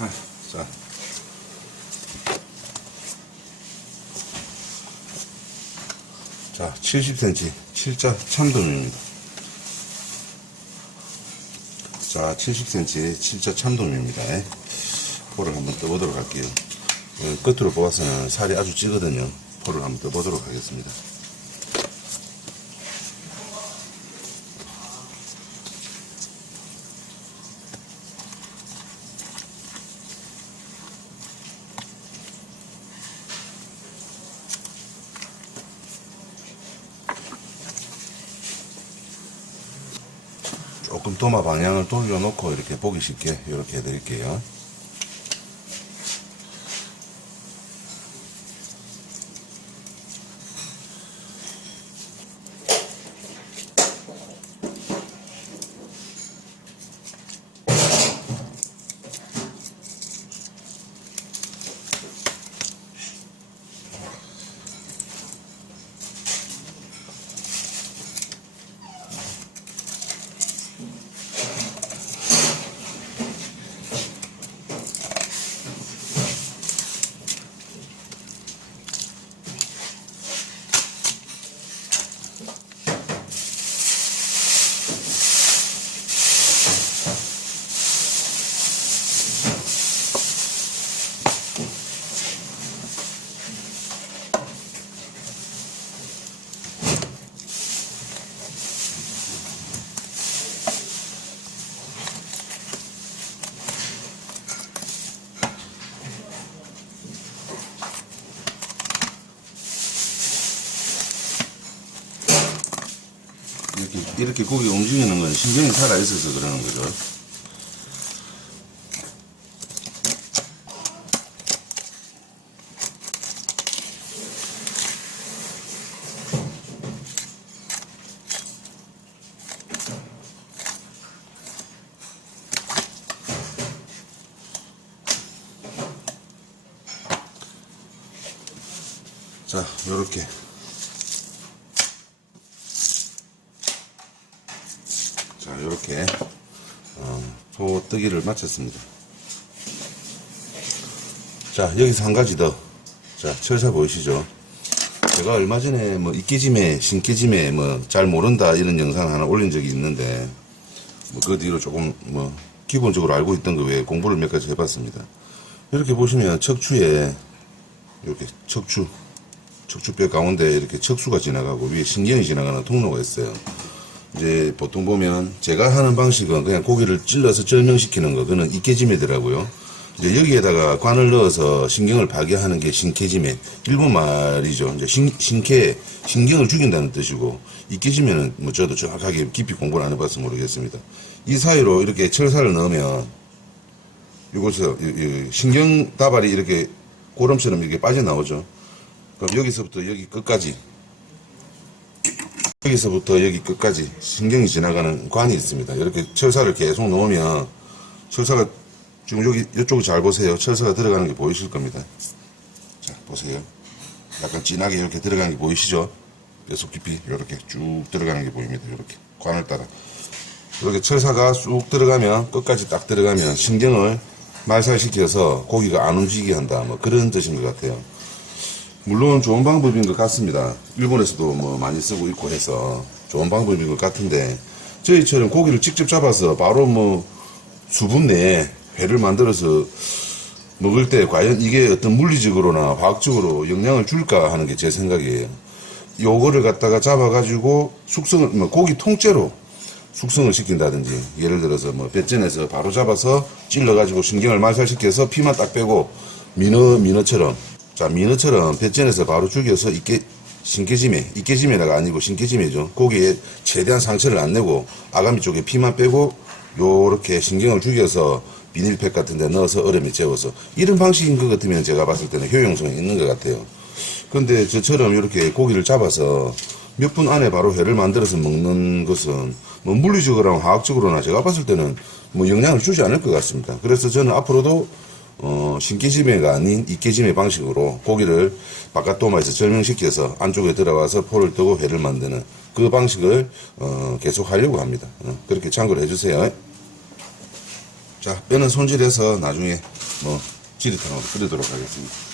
아, 자. 자, 70cm, 7자 참돔입니다. 자, 70cm, 7자 참돔입니다. 포를 한번 떠보도록 할게요. 어, 끝으로 뽑아서는 살이 아주 찌거든요. 포를 한번 떠보도록 하겠습니다. 조금 도마 방향을 돌려놓고 이렇게 보기 쉽게 이렇게 해드릴게요. 이렇게, 이렇게 고기 움직이는 건 신경이 살아있어서 그러는 거죠. 자, 요렇게. 자, 요렇게, 어, 소 뜨기를 마쳤습니다. 자, 여기서 한 가지 더. 자, 철사 보이시죠? 제가 얼마 전에 뭐, 이깨짐에, 신깨짐에 뭐, 잘 모른다 이런 영상 하나 올린 적이 있는데, 뭐, 그 뒤로 조금 뭐, 기본적으로 알고 있던 거 외에 공부를 몇 가지 해봤습니다. 이렇게 보시면 척추에, 이렇게 척추, 척추뼈 가운데 이렇게 척수가 지나가고 위에 신경이 지나가는 통로가 있어요. 이제 보통 보면 제가 하는 방식은 그냥 고기를 찔러서 절명시키는 거, 그는 이깨짐이더라고요. 이제 여기에다가 관을 넣어서 신경을 파괴하는 게 신케짐에 일본 말이죠. 이제 신, 신케 신경을 죽인다는 뜻이고 이깨짐에는 뭐 저도 정확하게 깊이 공부를 안 해봐서 모르겠습니다. 이 사이로 이렇게 철사를 넣으면 이곳에서 신경 다발이 이렇게 고름처럼 이렇게 빠져나오죠. 그럼 여기서부터 여기 끝까지 여기서부터 여기 끝까지 신경이 지나가는 관이 있습니다. 이렇게 철사를 계속 넣으면 철사가 지금 여기 이쪽을 잘 보세요. 철사가 들어가는 게 보이실 겁니다. 자 보세요. 약간 진하게 이렇게 들어가는 게 보이시죠? 뼈속 깊이 이렇게 쭉 들어가는 게 보입니다. 이렇게 관을 따라 이렇게 철사가 쑥 들어가면 끝까지 딱 들어가면 신경을 말살시켜서 고기가 안 움직이게 한다. 뭐 그런 뜻인 것 같아요. 물론 좋은 방법인 것 같습니다. 일본에서도 뭐 많이 쓰고 있고 해서 좋은 방법인 것 같은데 저희처럼 고기를 직접 잡아서 바로 뭐 수분 내에 회를 만들어서 먹을 때 과연 이게 어떤 물리적으로나 화학적으로 영향을 줄까 하는 게 제 생각이에요. 요거를 갖다가 잡아가지고 숙성을 뭐 고기 통째로 숙성을 시킨다든지 예를 들어서 뭐 배전에서 바로 잡아서 찔러가지고 신경을 말살시켜서 피만 딱 빼고 민어 민어처럼 자 민어처럼 배전에서 바로 죽여서 이게 신깨짐에 이깨짐에다가 아니고 신깨짐에죠 고기에 최대한 상처를 안 내고 아가미 쪽에 피만 빼고 요렇게 신경을 죽여서 비닐팩 같은 데 넣어서 얼음에 재워서 이런 방식인 것 같으면 제가 봤을 때는 효용성이 있는 것 같아요 근데 저처럼 이렇게 고기를 잡아서 몇 분 안에 바로 회를 만들어서 먹는 것은 뭐 물리적으로나 화학적으로나 제가 봤을 때는 뭐 영향을 주지 않을 것 같습니다. 그래서 저는 앞으로도 어, 신기짐회가 아닌 이깨짐회 방식으로 고기를 바깥 도마에서 절명시켜서 안쪽에 들어와서 포를 뜨고 회를 만드는 그 방식을 어, 계속 하려고 합니다. 어, 그렇게 참고를 해주세요. 자, 뼈는 손질해서 나중에 뭐 지리탕으로 끓이도록 하겠습니다.